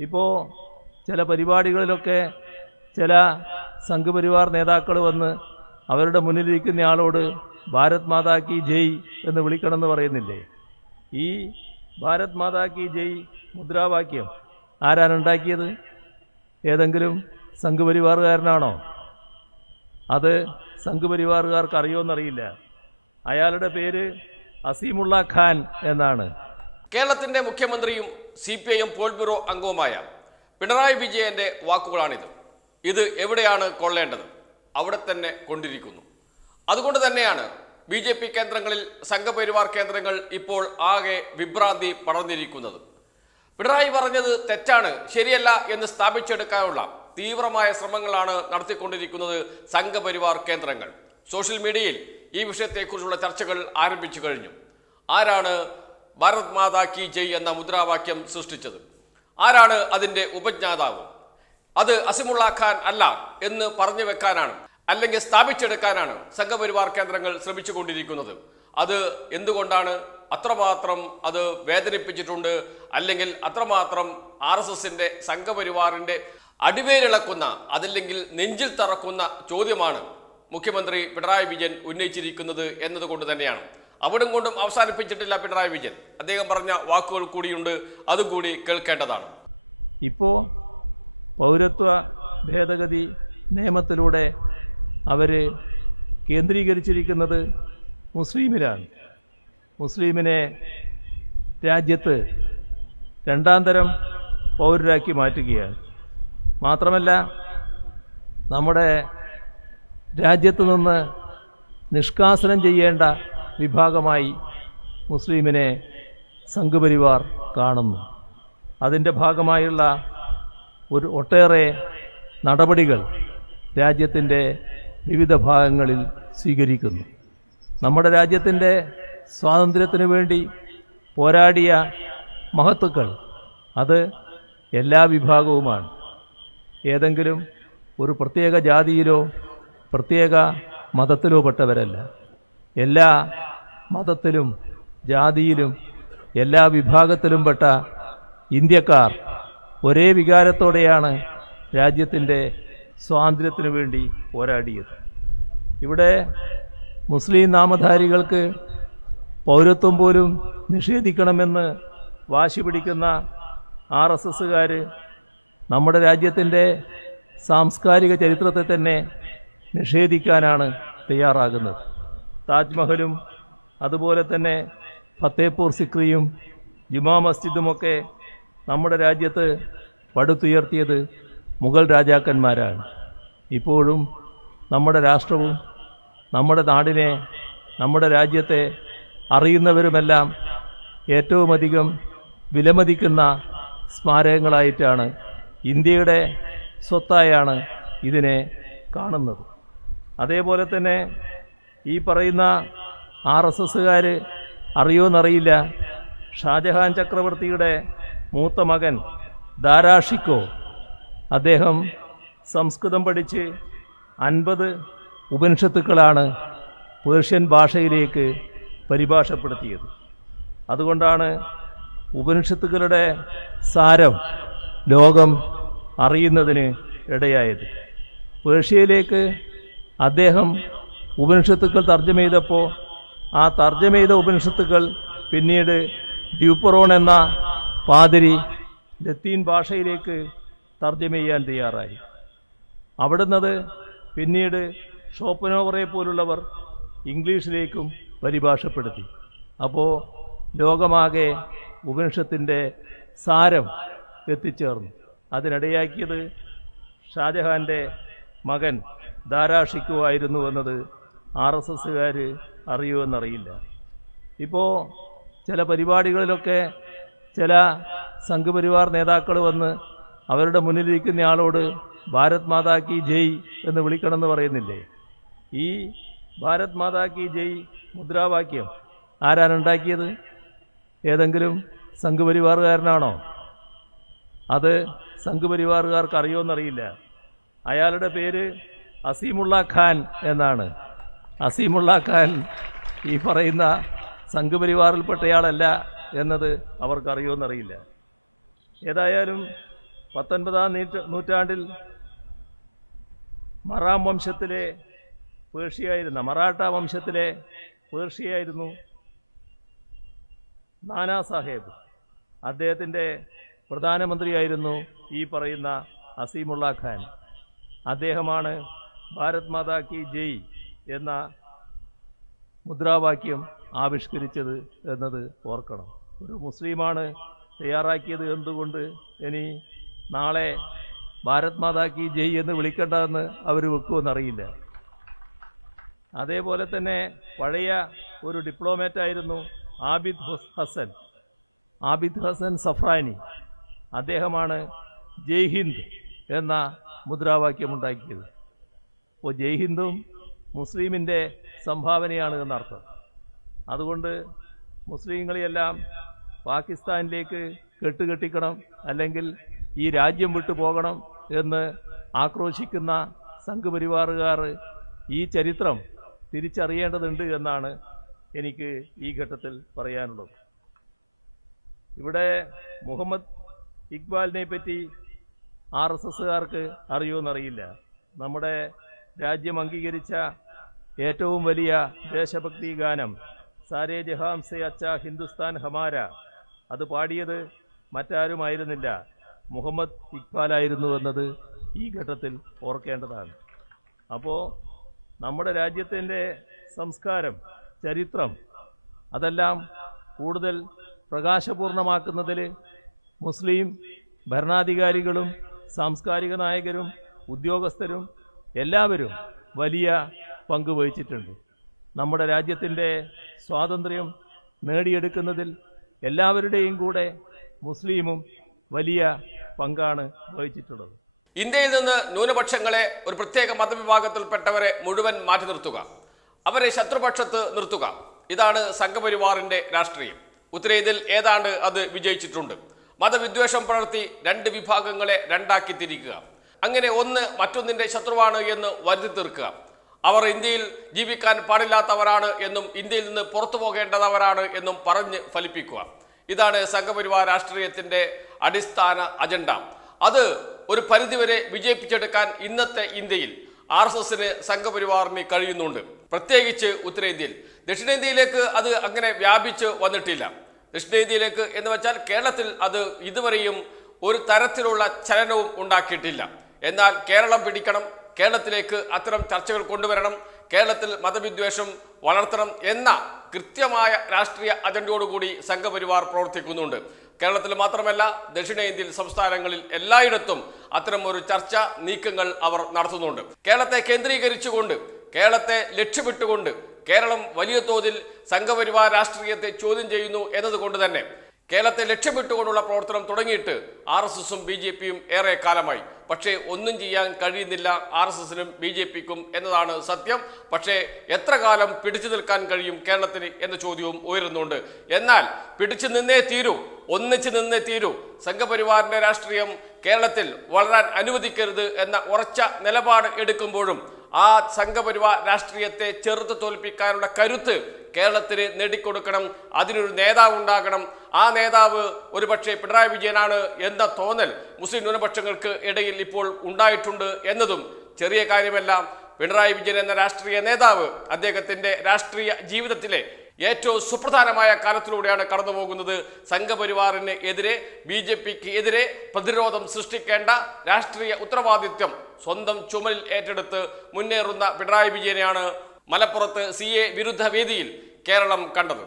ഇപ്പോൾ ചില പരിപാടികളിലൊക്കെ ചില സംഘപരിവാർ നേതാക്കൾ വന്ന് അവരുടെ മുന്നിലിരിക്കുന്ന ആളോട് ഭാരത് മാതാ കി ജയ് എന്ന് വിളിക്കണമെന്ന് പറയുന്നില്ലേ? ഈ ഭാരത് മാതാ കി ജയ് മുദ്രാവാക്യം ആരാണ് ഉണ്ടാക്കിയത്? ഏതെങ്കിലും സംഘപരിവാറുകാരനാണോ? അത് സംഘപരിവാറുകാർക്ക് അറിയുമെന്നറിയില്ല അയാളുടെ പേര് അസീമുള്ള ഖാൻ എന്നാണ്. കേരളത്തിന്റെ മുഖ്യമന്ത്രിയും C P I M politburo അംഗവുമായ പിണറായി വിജയന്റെ വാക്കുകളാണിത്. ഇത് എവിടെയാണ് കൊള്ളേണ്ടത്? അവിടെ തന്നെ കൊണ്ടിരിക്കുന്നു. അതുകൊണ്ട് തന്നെയാണ് ബി ജെ പി കേന്ദ്രങ്ങളിൽ സംഘപരിവാർ കേന്ദ്രങ്ങൾ ഇപ്പോൾ ആകെ വിഭ്രാന്തി പടർന്നിരിക്കുന്നത്. പിണറായി പറഞ്ഞത് തെറ്റാണ് ശരിയല്ല എന്ന് സ്ഥാപിച്ചെടുക്കാനുള്ള തീവ്രമായ ശ്രമങ്ങളാണ് നടത്തിക്കൊണ്ടിരിക്കുന്നത് സംഘപരിവാർ കേന്ദ്രങ്ങൾ. സോഷ്യൽ മീഡിയയിൽ ഈ വിഷയത്തെക്കുറിച്ചുള്ള ചർച്ചകൾ ആരംഭിച്ചു കഴിഞ്ഞു. ആരാണ് ഭാരത് മാതാ കി ജയ് എന്ന മുദ്രാവാക്യം സൃഷ്ടിച്ചത്. ആരാണ് അതിന്റെ ഉപജ്ഞാതാവ്? അത് അസിമുള്ള ഖാൻ അല്ല എന്ന് പറഞ്ഞു വെക്കാനാണ് അല്ലെങ്കിൽ സ്ഥാപിച്ചെടുക്കാനാണ് സംഘപരിവാർ കേന്ദ്രങ്ങൾ ശ്രമിച്ചുകൊണ്ടിരിക്കുന്നത്. അത് എന്തുകൊണ്ടാണ്? അത്രമാത്രം അത് വേദനിപ്പിച്ചിട്ടുണ്ട് അല്ലെങ്കിൽ അത്രമാത്രം ആർ എസ് എസിന്റെ സംഘപരിവാറിന്റെ അടിവേരിളക്കുന്ന അതല്ലെങ്കിൽ നെഞ്ചിൽ തറക്കുന്ന ചോദ്യമാണ് മുഖ്യമന്ത്രി പിണറായി വിജയൻ ഉന്നയിച്ചിരിക്കുന്നത് എന്നതുകൊണ്ട് തന്നെയാണ്. അവിടം കൊണ്ടും അവസാനിപ്പിച്ചിട്ടില്ല പിണറായി വിജയൻ. അദ്ദേഹം പറഞ്ഞ വാക്കുകൾ കൂടിയുണ്ട് അതുകൂടി കേൾക്കേണ്ടതാണ്. ഇപ്പോൾ പൗരത്വ ഭേദഗതി നിയമത്തിലൂടെ അവർ കേന്ദ്രീകരിച്ചിരിക്കുന്നത് മുസ്ലിമിലാണ്. മുസ്ലിമിനെ രാജ്യത്ത് രണ്ടാം തരം പൗരരാക്കി മാറ്റുകയാണ്. മാത്രമല്ല നമ്മുടെ രാജ്യത്ത് നിന്ന് നിഷ്കാസനം ചെയ്യേണ്ട വിഭാഗമായി മുസ്ലിമിനെ സംഘപരിവാർ കാണുന്നു. അതിന്റെ ഭാഗമായുള്ള ഒരു ഒട്ടേറെ നടപടികൾ രാജ്യത്തിന്റെ വിവിധ ഭാഗങ്ങളിൽ സ്വീകരിക്കുന്നു. നമ്മുടെ രാജ്യത്തിന്റെ സ്വാതന്ത്ര്യത്തിനു വേണ്ടി പോരാടിയ മഹത്തുക്കൾ അത് എല്ലാ വിഭാഗവുമാണ്. ഏതെങ്കിലും ഒരു പ്രത്യേക ജാതിയിലോ പ്രത്യേക മതത്തിലോ പെട്ടവരല്ല. എല്ലാ മതത്തിലും ജാതിയിലും എല്ലാ വിഭാഗത്തിലും പെട്ട ഇന്ത്യക്കാർ ഒരേ വികാരത്തോടെയാണ് രാജ്യത്തിന്റെ സ്വാതന്ത്ര്യത്തിനു വേണ്ടി പോരാടിയത്. ഇവിടെ മുസ്ലിം നാമധാരികൾക്ക് പൗരത്വം പോലും നിഷേധിക്കണമെന്ന് വാശി പിടിക്കുന്ന ആർ എസ് എസ്സുകാർ നമ്മുടെ രാജ്യത്തിന്റെ സാംസ്കാരിക ചരിത്രത്തെ തന്നെ നിഷേധിക്കാനാണ് തയ്യാറാകുന്നത്. താജ്മഹലും അതുപോലെ തന്നെ ഫത്തേപൂർ സിക്രിയും ജുമാ മസ്ജിദുമൊക്കെ നമ്മുടെ രാജ്യത്ത് പടുത്തുയർത്തിയത് മുഗൾ രാജാക്കന്മാരാണ്. ഇപ്പോഴും നമ്മുടെ രാഷ്ട്രവും നമ്മുടെ നാടിനെ നമ്മുടെ രാജ്യത്തെ അറിയുന്നവരുമെല്ലാം ഏറ്റവും അധികം വിലമതിക്കുന്ന സ്മാരകങ്ങളായിട്ടാണ് ഇന്ത്യയുടെ സ്വത്തായാണ് ഇതിനെ കാണുന്നത്. അതേപോലെ തന്നെ ഈ പറയുന്ന ആർ എസ് എസ്സുകാർ അറിയോന്നറിയില്ല. ഷാജഹാൻ ചക്രവർത്തിയുടെ മൂത്ത മകൻ ദാരാഷിക്കോ അദ്ദേഹം സംസ്കൃതം പഠിച്ച് അൻപത് ഉപനിഷത്തുക്കളാണ് പേർഷ്യൻ ഭാഷയിലേക്ക് പരിഭാഷപ്പെടുത്തിയത്. അതുകൊണ്ടാണ് ഉപനിഷത്തുക്കളുടെ സാരം ലോകം അറിയുന്നതിന് ഇടയായത്. പേർഷ്യയിലേക്ക് അദ്ദേഹം ഉപനിഷത്തുക്കൾ തർജമ ചെയ്തപ്പോൾ ആ തർജമ ചെയ്ത ഉപനിഷത്തുക്കൾ പിന്നീട് ഡ്യൂപ്പറോൺ എന്ന പാതിരി ലത്തീൻ ഭാഷയിലേക്ക് തർജമ ചെയ്യാൻ തയ്യാറായി. അവിടുന്നത് പിന്നീട് ഷോപ്പനോവറെ പോലുള്ളവർ ഇംഗ്ലീഷിലേക്കും പരിഭാഷപ്പെടുത്തി. അപ്പോൾ ലോകമാകെ ഉപനിഷത്തിന്റെ സാരം എത്തിച്ചേർന്നു. അതിനിടയാക്കിയത് ഷാജഹാന്റെ മകൻ ധാരാഷിക്കുമായിരുന്നു എന്നത് ആർ എസ് എസ്സുകാർ അറിയുമെന്നറിയില്ല ഇപ്പോൾ ചില പരിപാടികളിലൊക്കെ ചില സംഘപരിവാർ നേതാക്കൾ വന്ന് അവരുടെ മുന്നിലിരിക്കുന്ന ആളോട് ഭാരത് മാതാ കി ജയ് എന്ന് വിളിക്കണമെന്ന് പറയുന്നില്ലേ? ഈ ഭാരത് മാതാ കി ജയ് മുദ്രാവാക്യം ആരാണ് ഉണ്ടാക്കിയത്? ഏതെങ്കിലും സംഘപരിവാറുകാരനാണോ? അത് സംഘപരിവാറുകാർക്ക് അറിയുമെന്നറിയില്ല അയാളുടെ പേര് അസീമുള്ള ഖാൻ എന്നാണ്. അസീമുള്ള ഖാൻ ഈ പറയുന്ന സംഘപരിവാറിൽപ്പെട്ടയാളല്ല എന്നത് അവർക്കറിയുമെന്നറിയില്ല ഏതായാലും പത്തൊൻപതാം നീറ്റ നൂറ്റാണ്ടിൽ മറാം വംശത്തിലെ പേർഷ്യയായിരുന്ന മറാഠ വംശത്തിലെ പേർഷ്യയായിരുന്നു നാനാ സാഹേബ്. അദ്ദേഹത്തിന്റെ പ്രധാനമന്ത്രിയായിരുന്നു ഈ പറയുന്ന അസീമുള്ള ഖാൻ അദ്ദേഹമാണ് ഭാരത് മാതാ കി ജയ് എന്ന മുദ്രാവാക്യം ആവിഷ്കരിച്ചത് എന്നത് ഓർക്കണം. ഒരു മുസ്ലിമാണ് തയ്യാറാക്കിയത് എന്തുകൊണ്ട് ഇനി നാളെ ഭാരത് മാതാക്കി ജയ് എന്ന് വിളിക്കേണ്ടതെന്ന് അവർ വെക്കുമെന്നറിയില്ല അതേപോലെ തന്നെ പഴയ ഒരു ഡിപ്ലോമാറ്റ് ആയിരുന്നു ആബിദ് ഹുസ് ഹസൻ. ആബിദ് ഹസൻ സഫ്രാനി. അദ്ദേഹമാണ് ജയ് ഹിന്ദ് എന്ന മുദ്രാവാക്യം ഉണ്ടാക്കിയത്. അപ്പോൾ ജയ് ഹിന്ദും മുസ്ലിമിന്റെ സംഭാവനയാണ് എന്നർത്ഥം. അതുകൊണ്ട് മുസ്ലിങ്ങളെയെല്ലാം പാകിസ്ഥാനിലേക്ക് കെട്ടുകെട്ടിക്കണം അല്ലെങ്കിൽ ഈ രാജ്യം വിട്ടു പോകണം എന്ന് ആക്രോശിക്കുന്ന സംഘപരിവാറുകാർ ഈ ചരിത്രം തിരിച്ചറിയേണ്ടതുണ്ട് എന്നാണ് എനിക്ക് ഈ ഘട്ടത്തിൽ പറയാനുള്ളത്. ഇവിടെ മുഹമ്മദ് ഇക്ബാലിനെ പറ്റി ആർ എസ് എസ്സുകാർക്ക് അറിയുമെന്നറിയില്ല. നമ്മുടെ രാജ്യം അംഗീകരിച്ച ഏറ്റവും വലിയ ദേശഭക്തി ഗാനം സാരേ ജഹാംസെ അച്ച ഹിന്ദുസ്ഥാൻ ഹമാര. അത് പാടിയത് മറ്റാരുമായിരുന്നില്ല. മുഹമ്മദ് ഇക്ബാലായിരുന്നു എന്നത് ഈ ഘട്ടത്തിൽ ഓർക്കേണ്ടതാണ്. അപ്പോൾ നമ്മുടെ രാജ്യത്തിന്റെ സംസ്കാരം ചരിത്രം അതെല്ലാം കൂടുതൽ പ്രകാശപൂർണമാക്കുന്നതിൽ മുസ്ലിം ഭരണാധികാരികളും സാംസ്കാരിക നായകരും ഉദ്യോഗസ്ഥരും എല്ലാവരും വലിയ പങ്ക് വഹിച്ചിട്ടുണ്ട് നമ്മുടെ രാജ്യത്തിന്റെ സ്വാതന്ത്ര്യം നേടിയെടുക്കുന്നതിൽ എല്ലാവരുടെയും കൂടെ മുസ്ലിമും വലിയ പങ്കാണ് വഹിച്ചിട്ടുള്ളത്. ഇന്ത്യയിൽ നിന്ന് ന്യൂനപക്ഷങ്ങളെ ഒരു പ്രത്യേക മതവിഭാഗത്തിൽപ്പെട്ടവരെ മുഴുവൻ മാറ്റി നിർത്തുക. അവരെ ശത്രുപക്ഷത്ത് നിർത്തുക. ഇതാണ് സംഘപരിവാറിന്റെ രാഷ്ട്രീയം. ഉത്തരേന്ത്യയിൽ ഏതാണ്ട് അത് വിജയിച്ചിട്ടുണ്ട്. മതവിദ്വേഷം പുലർത്തി രണ്ട് വിഭാഗങ്ങളെ രണ്ടാക്കി തിരിക്കുക. അങ്ങനെ ഒന്ന് മറ്റൊന്നിന്റെ ശത്രുവാണ് എന്ന് വരുത്തി തീർക്കുക അവർ ഇന്ത്യയിൽ ജീവിക്കാൻ പാടില്ലാത്തവരാണ് എന്നും ഇന്ത്യയിൽ നിന്ന് പുറത്തു പോകേണ്ടതവരാണ് എന്നും പറഞ്ഞ് ഫലിപ്പിക്കുക. ഇതാണ് സംഘപരിവാർ രാഷ്ട്രീയത്തിന്റെ അടിസ്ഥാന അജണ്ട. അത് ഒരു പരിധിവരെ വിജയിപ്പിച്ചെടുക്കാൻ ഇന്നത്തെ ഇന്ത്യയിൽ ആർ എസ് എസിന് സംഘപരിവാറിന് കഴിയുന്നുണ്ട്. പ്രത്യേകിച്ച് ഉത്തരേന്ത്യയിൽ. ദക്ഷിണേന്ത്യയിലേക്ക് അത് അങ്ങനെ വ്യാപിച്ച് വന്നിട്ടില്ല. ദക്ഷിണേന്ത്യയിലേക്ക് എന്ന് വെച്ചാൽ കേരളത്തിൽ അത് ഇതുവരെയും ഒരു തരത്തിലുള്ള ചലനവും ഉണ്ടാക്കിയിട്ടില്ല. എന്നാൽ കേരളം പിടിക്കണം കേരളത്തിലേക്ക് അത്തരം ചർച്ചകൾ കൊണ്ടുവരണം കേരളത്തിൽ മതവിദ്വേഷം വളർത്തണം എന്ന കൃത്യമായ രാഷ്ട്രീയ അജണ്ടയോടുകൂടി സംഘപരിവാർ പ്രവർത്തിക്കുന്നുണ്ട്. കേരളത്തിൽ മാത്രമല്ല ദക്ഷിണേന്ത്യൻ സംസ്ഥാനങ്ങളിൽ എല്ലായിടത്തും അത്തരം ഒരു ചർച്ച നീക്കങ്ങൾ അവർ നടത്തുന്നുണ്ട്. കേരളത്തെ കേന്ദ്രീകരിച്ചുകൊണ്ട് കേരളത്തെ ലക്ഷ്യമിട്ടുകൊണ്ട് കേരളം വലിയ തോതിൽ സംഘപരിവാർ രാഷ്ട്രീയത്തെ ചോദ്യം ചെയ്യുന്നു എന്നതുകൊണ്ട് തന്നെ കേരളത്തെ ലക്ഷ്യമിട്ടുകൊണ്ടുള്ള പ്രവർത്തനം തുടങ്ങിയിട്ട് ആർ എസ് എസും ബി ജെ പിയും ഏറെ കാലമായി. പക്ഷേ ഒന്നും ചെയ്യാൻ കഴിയുന്നില്ല ആർ എസ് എസിനും ബി ജെ പിക്കും എന്നതാണ് സത്യം. പക്ഷേ എത്ര കാലം പിടിച്ചു നിൽക്കാൻ കഴിയും കേരളത്തിന് എന്ന ചോദ്യവും ഉയരുന്നുണ്ട്. എന്നാൽ പിടിച്ചു നിന്നേ തീരൂ ഒന്നിച്ചു നിന്നേ തീരൂ. സംഘപരിവാറിന്റെ രാഷ്ട്രീയം കേരളത്തിൽ വളരാൻ അനുവദിക്കരുത് എന്ന ഉറച്ച നിലപാട് എടുക്കുമ്പോഴും ആ സംഘപരിവാർ രാഷ്ട്രീയത്തെ ചെറുത്ത് തോൽപ്പിക്കാനുള്ള കരുത്ത് കേരളത്തിന് നേടിക്കൊടുക്കണം. അതിനൊരു നേതാവ് ഉണ്ടാകണം ആ നേതാവ് ഒരുപക്ഷെ പിണറായി വിജയനാണ് എന്ന തോന്നൽ മുസ്ലിം ന്യൂനപക്ഷങ്ങൾക്ക് ഇടയിൽ ഇപ്പോൾ ഉണ്ടായിട്ടുണ്ട് എന്നതും ചെറിയ കാര്യമല്ല. പിണറായി വിജയൻ എന്ന രാഷ്ട്രീയ നേതാവ് അദ്ദേഹത്തിന്റെ രാഷ്ട്രീയ ജീവിതത്തിലെ ഏറ്റവും സുപ്രധാനമായ കാലത്തിലൂടെയാണ് കടന്നുപോകുന്നത്. സംഘപരിവാറിന് എതിരെ ബി ജെ പിക്ക് എതിരെ പ്രതിരോധം സൃഷ്ടിക്കേണ്ട രാഷ്ട്രീയ ഉത്തരവാദിത്വം സ്വന്തം ചുമലിൽ ഏറ്റെടുത്ത് മുന്നേറുന്ന പിണറായി വിജയനെയാണ് മലപ്പുറത്ത് സി എ വിരുദ്ധ വേദിയിൽ കേരളം കണ്ടത്.